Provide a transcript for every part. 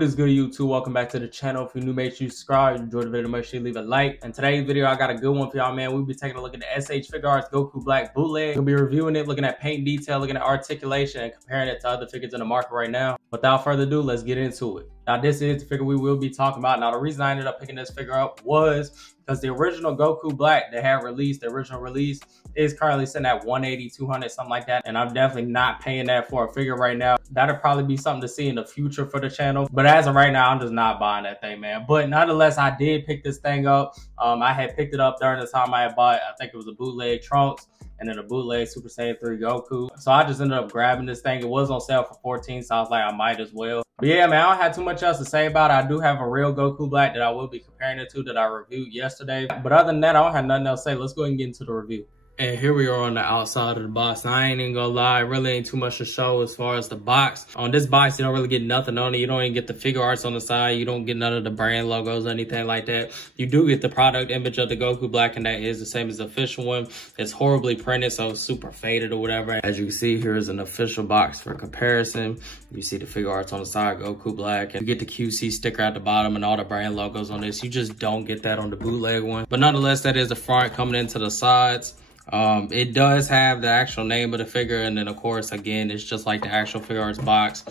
What is good, YouTube? Welcome back to the channel. If you're new, make sure you subscribe. If you enjoyed the video, make sure you leave a like. And today's video, I got a good one for y'all, man. We'll be taking a look at the SH Figuarts Goku Black bootleg. We'll be reviewing it, looking at paint detail, looking at articulation, and comparing it to other figures in the market right now. Without further ado, let's get into it. Now, this is the figure we will be talking about. Now, the reason I ended up picking this figure up was because the original Goku Black that had released, the original release, is currently sitting at 180, 200, something like that. And I'm definitely not paying that for a figure right now. That'll probably be something to see in the future for the channel. But as of right now, I'm just not buying that thing, man. But nonetheless, I did pick this thing up. I had picked it up during the time I had bought, I think it was a bootleg Trunks and then a bootleg Super Saiyan 3 Goku. So I just ended up grabbing this thing. It was on sale for $14, so I was like, I might as well. But yeah, man, I don't have too much else to say about it. I do have a real Goku Black that I will be comparing it to that I reviewed yesterday. But other than that, I don't have nothing else to say. Let's go ahead and get into the review. And here we are on the outside of the box. Now, I ain't even gonna lie, really ain't too much to show as far as the box. On this box, you don't really get nothing on it. You don't even get the figure arts on the side. You don't get none of the brand logos or anything like that. You do get the product image of the Goku Black, and that is the same as the official one. It's horribly printed, so it's super faded or whatever. As you can see, here is an official box for comparison. You see the figure arts on the side, Goku Black, and you get the QC sticker at the bottom and all the brand logos on this. You just don't get that on the bootleg one. But nonetheless, that is the front coming into the sides. It does have the actual name of the figure, and then of course, again, it's just like the actual figure arts box.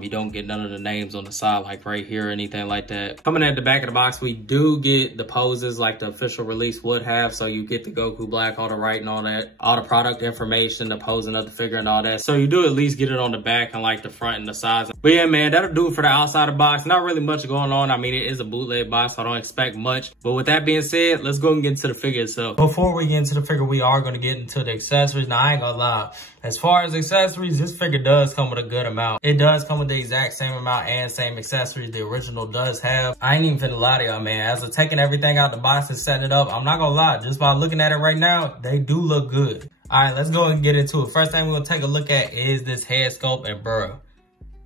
You don't get none of the names on the side like right here or anything like that. Coming at the back of the box, we do get the poses like the official release would have. So you get the Goku Black, all the writing on that, all the product information, the posing of the figure and all that. So you do at least get it on the back and like the front and the sides. But yeah, man, that'll do it for the outside of the box. Not really much going on. I mean, it is a bootleg box, so I don't expect much. But with that being said, let's go and get into the figure itself. Before we get into the figure, we are going to get into the accessories. Now, I ain't gonna lie, as far as accessories, this figure does come with a good amount. It does come with the exact same amount and same accessories the original does have. I ain't even finna lie to y'all, man. As of taking everything out the box and setting it up, I'm not gonna lie, just by looking at it right now, they do look good. All right, let's go and get into it. First thing we're gonna take a look at is this head sculpt, and bro,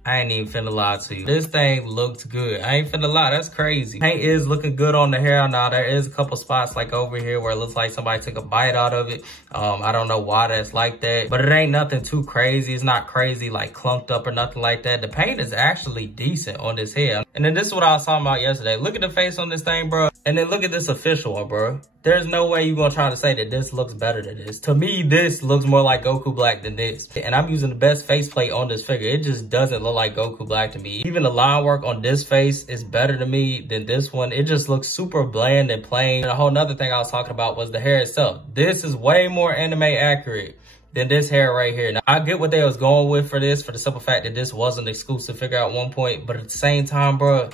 I ain't even finna lie to you. This thing looks good. I ain't finna lie, that's crazy. Paint is looking good on the hair. Now, there is a couple spots like over here where it looks like somebody took a bite out of it. I don't know why that's like that, but it ain't nothing too crazy. It's not crazy like clumped up or nothing like that. The paint is actually decent on this hair. And then this is what I was talking about yesterday. Look at the face on this thing, bro. And then look at this official one, bro. There's no way you're gonna try to say that this looks better than this. To me, this looks more like Goku Black than this. And I'm using the best faceplate on this figure. It just doesn't look like Goku Black to me. Even the line work on this face is better to me than this one. It just looks super bland and plain. And a whole nother thing I was talking about was the hair itself. This is way more anime accurate than this hair right here. Now, I get what they was going with for this, for the simple fact that this was an exclusive figure at one point. But at the same time, bro,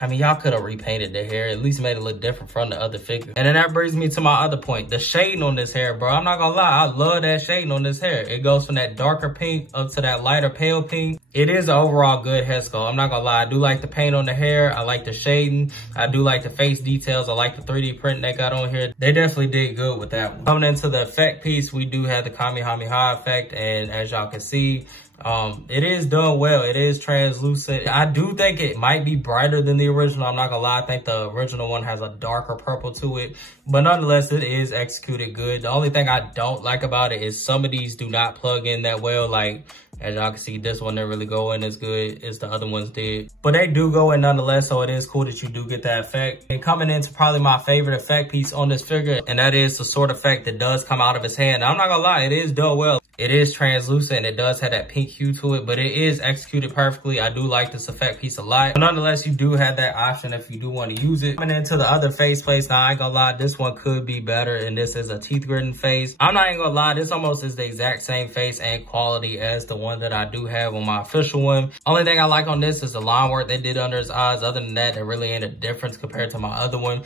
I mean, y'all could have repainted the hair, at least made it look different from the other figure. And then that brings me to my other point, the shading on this hair, bro. I'm not gonna lie, I love that shading on this hair. It goes from that darker pink up to that lighter pale pink. It is an overall good hair sculpt. I'm not gonna lie, I do like the paint on the hair. I like the shading. I do like the face details. I like the 3D print they got on here. They definitely did good with that one. Coming into the effect piece, we do have the Kamehameha effect. And as y'all can see, it is done well. It is translucent. I do think it might be brighter than the original. I'm not gonna lie, I think the original one has a darker purple to it, but nonetheless, it is executed good. The only thing I don't like about it is some of these do not plug in that well. Like, as y'all can see, this one didn't really go in as good as the other ones did, but they do go in nonetheless, so it is cool that you do get that effect. And coming into probably my favorite effect piece on this figure, and that is the sword effect that does come out of his hand. Now, I'm not gonna lie, it is done well. It is translucent, it does have that pink hue to it, but it is executed perfectly. I do like this effect piece a lot. But nonetheless, you do have that option if you do want to use it. Coming into the other face plates, now I ain't gonna lie, this one could be better, and this is a teeth gritting face. I'm not even gonna lie, this almost is the exact same face and quality as the one that I do have on my official one. Only thing I like on this is the line work they did under his eyes. Other than that, there really ain't a difference compared to my other one.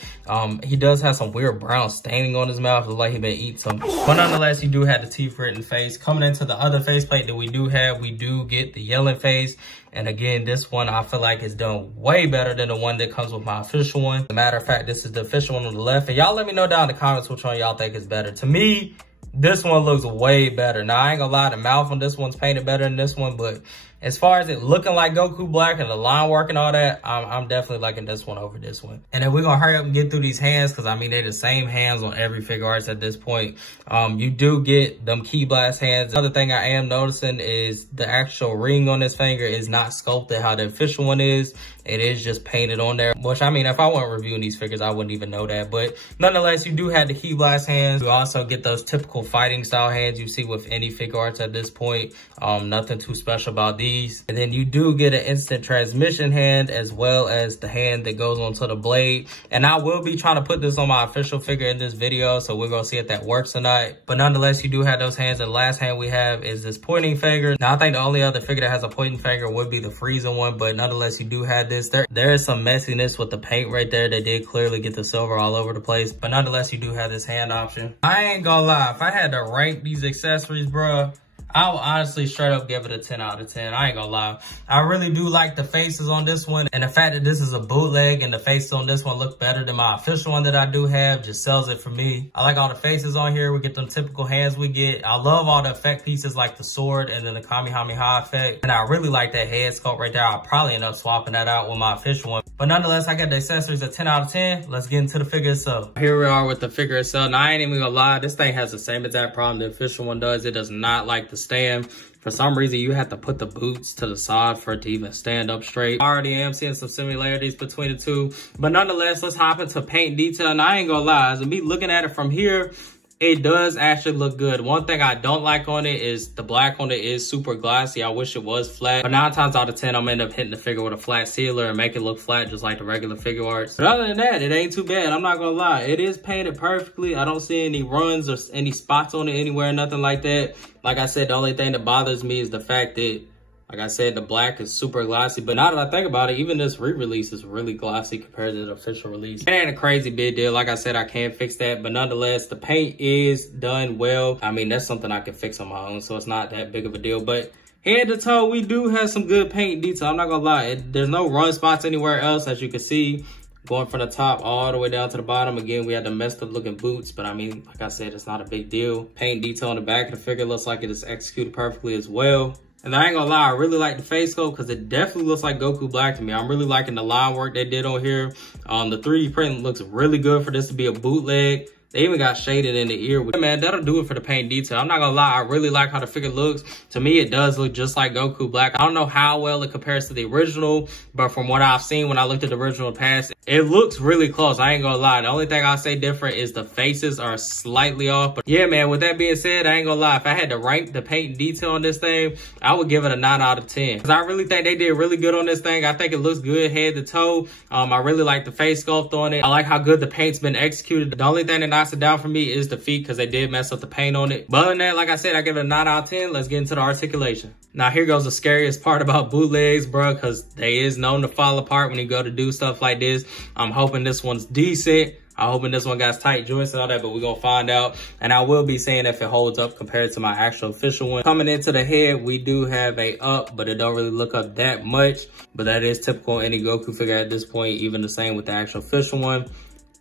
He does have some weird brown staining on his mouth. Looks like he been eating something. But nonetheless, you do have the teeth gritting face. Coming into the other faceplate that we do have, we do get the yelling face. And again, this one I feel like is done way better than the one that comes with my official one. As a matter of fact, this is the official one on the left. And y'all let me know down in the comments which one y'all think is better. To me, This one looks way better. Now, I ain't gonna lie, the mouth on this one's painted better than this one, but as far as it looking like Goku Black and the line work and all that, I'm definitely liking this one over this one. And then we're gonna hurry up and get through these hands, because I mean, they're the same hands on every figure arts at this point. You do get them Ki Blast hands. Another thing I am noticing is the actual ring on this finger is not sculpted how the official one is. It is just painted on there, which I mean, if I wasn't reviewing these figures, I wouldn't even know that. But nonetheless, you do have the Ki Blast hands. You also get those typical fighting style hands you see with any figure arts at this point. Nothing too special about these. And then you do get an instant transmission hand, as well as the hand that goes onto the blade. And I will be trying to put this on my official figure in this video, so we're gonna see if that works or not. But nonetheless, you do have those hands. And the last hand we have is this pointing finger. Now, I think the only other figure that has a pointing finger would be the Frieza one, but nonetheless, you do have this. There is some messiness with the paint right there. They did clearly get the silver all over the place, but nonetheless, you do have this hand option. I ain't gonna lie, if I had to rank these accessories, bruh, I would honestly straight up give it a 10 out of 10. I ain't gonna lie. I really do like the faces on this one. And the fact that this is a bootleg and the faces on this one look better than my official one that I do have just sells it for me. I like all the faces on here. We get them typical hands we get. I love all the effect pieces like the sword and then the Kamehameha effect. And I really like that head sculpt right there. I'll probably end up swapping that out with my official one. But nonetheless, I got the accessories at 10 out of 10. Let's get into the figure itself. Here we are with the figure itself. Now, I ain't even gonna lie. This thing has the same exact problem the official one does. It does not like the stand. For some reason, you have to put the boots to the side for it to even stand up straight. I already am seeing some similarities between the two. But nonetheless, let's hop into paint detail. And I ain't gonna lie, as me looking at it from here, it does actually look good. One thing I don't like on it is the black on it is super glossy. I wish it was flat. But 9 times out of 10, I'm gonna end up hitting the figure with a flat sealer and make it look flat just like the regular figure arts. But other than that, it ain't too bad. I'm not gonna lie. It is painted perfectly. I don't see any runs or any spots on it anywhere, nothing like that. Like I said, the only thing that bothers me is the fact that, like I said, the black is super glossy. But now that I think about it, even this re-release is really glossy compared to the official release. It ain't a crazy big deal. Like I said, I can fix that. But nonetheless, the paint is done well. I mean, that's something I can fix on my own, so it's not that big of a deal. But head to toe, we do have some good paint detail. I'm not gonna lie. There's no run spots anywhere else, as you can see. Going from the top all the way down to the bottom. Again, we had the messed up looking boots, but I mean, like I said, it's not a big deal. Paint detail on the back of the figure looks like it is executed perfectly as well. And I ain't gonna lie, I really like the face sculpt because it definitely looks like Goku Black to me. I'm really liking the line work they did on here. The 3D print looks really good for this to be a bootleg. They even got shaded in the ear. Man, that'll do it for the paint detail. I'm not gonna lie, I really like how the figure looks. To me, it does look just like Goku Black. I don't know how well it compares to the original, but from what I've seen when I looked at the original past, it looks really close. I ain't gonna lie. The only thing I'll say different is the faces are slightly off. But yeah, man, with that being said, I ain't gonna lie. If I had to rank the paint detail on this thing, I would give it a 9 out of 10. Because I really think they did really good on this thing. I think it looks good head to toe. I really like the face sculpt on it. I like how good the paint's been executed. The only thing that knocks it down for me is the feet, because they did mess up the paint on it. But other than that, like I said, I give it a 9 out of 10. Let's get into the articulation. Now, here goes the scariest part about bootlegs, bro, because they is known to fall apart when you go to do stuff like this. I'm hoping this one's decent. I'm hoping this one got tight joints and all that, but we're gonna find out. And I will be saying if it holds up compared to my actual official one. Coming into the head, we do have a up, but it don't really look up that much. But that is typical any Goku figure at this point, even the same with the actual official one.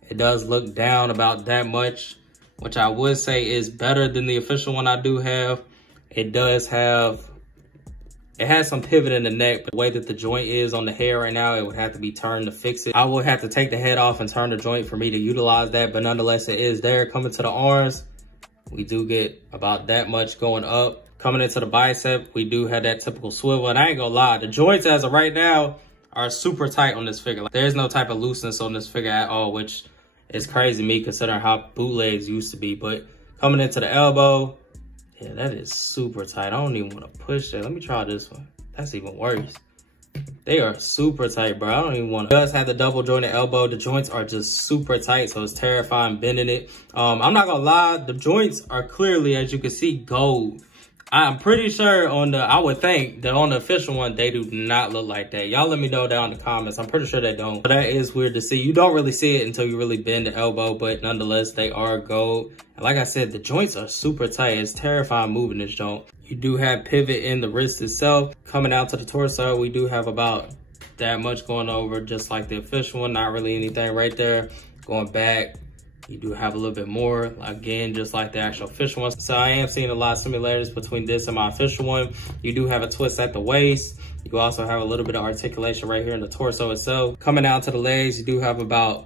It does look down about that much, which I would say is better than the official one I do have. It does have, it has some pivot in the neck, but the way that the joint is on the head right now, it would have to be turned to fix it. I would have to take the head off and turn the joint for me to utilize that, but nonetheless, it is there. Coming to the arms, we do get about that much going up. Coming into the bicep, we do have that typical swivel, and I ain't gonna lie, the joints as of right now are super tight on this figure. Like, there's no type of looseness on this figure at all, which is crazy to me considering how bootlegs used to be. But coming into the elbow, yeah, that is super tight. I don't even want to push that. Let me try this one. That's even worse. They are super tight, bro. I don't even want to. It does have the double jointed elbow. The joints are just super tight, so it's terrifying bending it. I'm not gonna lie, the joints are clearly, as you can see, gold. I'm pretty sure on the, I would think that on the official one, they do not look like that. Y'all let me know down in the comments. I'm pretty sure they don't. But that is weird to see. You don't really see it until you really bend the elbow, but nonetheless, they are gold. And like I said, the joints are super tight. It's terrifying moving this joint. You do have pivot in the wrist itself. Coming out to the torso, we do have about that much going over, just like the official one. Not really anything right there. Going back, You do have a little bit more, again, just like the actual official one. So I am seeing a lot of similarities between this and my official one. You do have a twist at the waist. You also have a little bit of articulation right here in the torso itself. Coming down to the legs, you do have about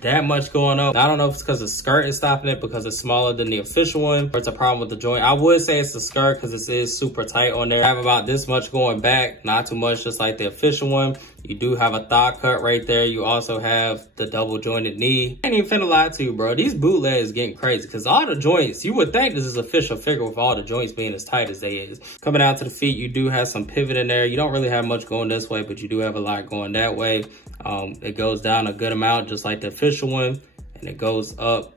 that much going on. I don't know if it's because the skirt is stopping it because it's smaller than the official one, or it's a problem with the joint. I would say it's the skirt because this is super tight on there. I have about this much going back, not too much, just like the official one. You do have a thigh cut right there. You also have the double jointed knee. I ain't even finna lie to you, bro. These bootlegs getting crazy because all the joints, you would think this is official figure with all the joints being as tight as they is. Coming down to the feet, you do have some pivot in there. You don't really have much going this way, but you do have a lot going that way. It goes down a good amount, just like the official one, and it goes up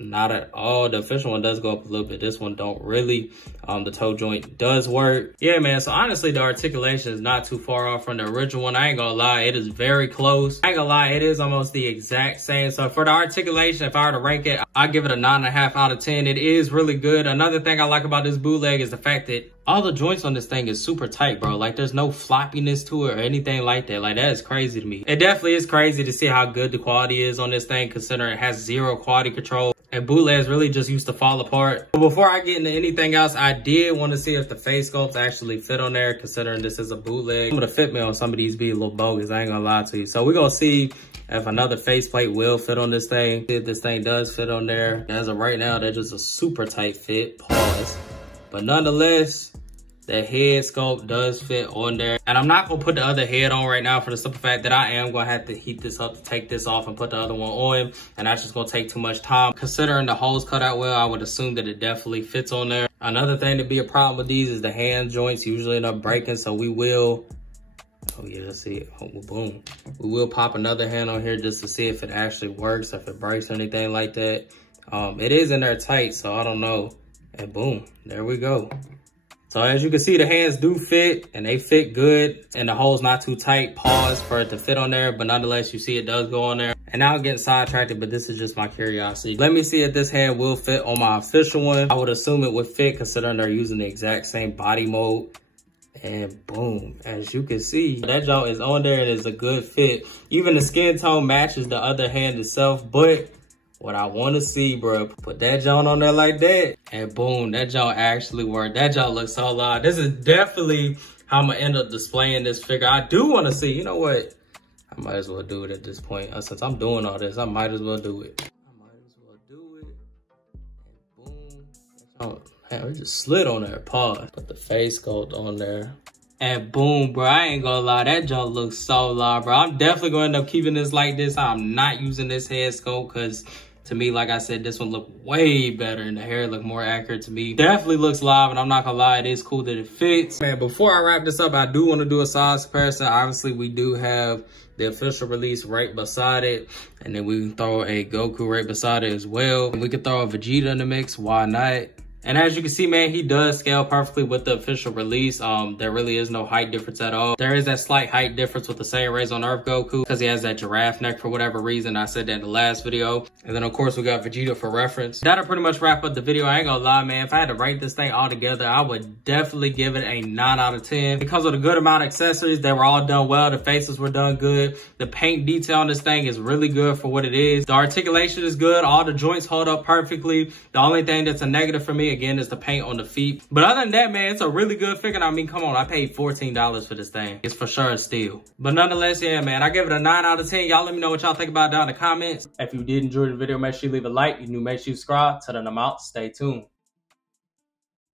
not at all. The official one does go up a little bit. This one don't really. The toe joint does work. Yeah, man. So honestly, the articulation is not too far off from the original one. I ain't gonna lie, it is very close. I ain't gonna lie, it is almost the exact same. So for the articulation, if I were to rank it, I give it a 9.5 out of 10. It is really good. Another thing I like about this bootleg is the fact that all the joints on this thing is super tight, bro. Like, there's no floppiness to it or anything like that. Like, that is crazy to me. It definitely is crazy to see how good the quality is on this thing, considering it has zero quality control. And bootlegs really just used to fall apart. But before I get into anything else, I did want to see if the face sculpts actually fit on there, considering this is a bootleg. Some of the fitment on some of these be a little bogus, I ain't gonna lie to you. So we're gonna see if another faceplate will fit on this thing. See if this thing does fit on there. As of right now, they're just a super tight fit, pause. But nonetheless, the head sculpt does fit on there. And I'm not gonna put the other head on right now for the simple fact that I am gonna have to heat this up to take this off and put the other one on. And that's just gonna take too much time. Considering the holes cut out well, I would assume that it definitely fits on there. Another thing to be a problem with these is the hand joints usually end up breaking. So we will, oh yeah, let's see it. Oh, boom. We will pop another hand on here just to see if it actually works, if it breaks or anything like that. It is in there tight, so I don't know. And boom, there we go. So as you can see, the hands do fit and they fit good and the hole's not too tight, pause, for it to fit on there. But nonetheless, you see it does go on there. And now I'm getting sidetracked, but this is just my curiosity. Let me see if this hand will fit on my official one. I would assume it would fit considering they're using the exact same body mold. And boom, as you can see, that joint is on there and it's a good fit. Even the skin tone matches the other hand itself, but what I want to see, bro, put that joint on there like that, and boom, that joint actually worked. That joint looks so loud. This is definitely how I'm going to end up displaying this figure. I do want to see, you know what? I might as well do it at this point. Since I'm doing all this, I might as well do it. And boom. Man, we just slid on there, pause. Put the face sculpt on there. And boom, bro, I ain't gonna lie, that joint looks so loud, bro. I'm definitely gonna end up keeping this like this. I'm not using this head sculpt because to me, like I said, this one looked way better and the hair looked more accurate to me. Definitely looks live, and I'm not gonna lie, it is cool that it fits. Man, before I wrap this up, I do want to do a size comparison. Obviously, we do have the official release right beside it, and then we can throw a Goku right beside it as well. And we could throw a Vegeta in the mix, why not? And as you can see, man, he does scale perfectly with the official release. There really is no height difference at all. There is that slight height difference with the Saiyan on Earth Goku because he has that giraffe neck for whatever reason. I said that in the last video. And then, of course, we got Vegeta for reference. That'll pretty much wrap up the video. I ain't gonna lie, man. If I had to rate this thing all together, I would definitely give it a 9 out of 10. Because of the good amount of accessories, they were all done well. The faces were done good. The paint detail on this thing is really good for what it is. The articulation is good. All the joints hold up perfectly. The only thing that's a negative for me, again, is the paint on the feet. But other than that, man, it's a really good figure. I mean, come on, I paid $14 for this thing. It's for sure a steal. But nonetheless, yeah, man, I give it a 9 out of 10. Y'all let me know what y'all think about it down in the comments. If you did enjoy the video, make sure you leave a like. If you new, make sure you subscribe. Till then, I'm out. Stay tuned.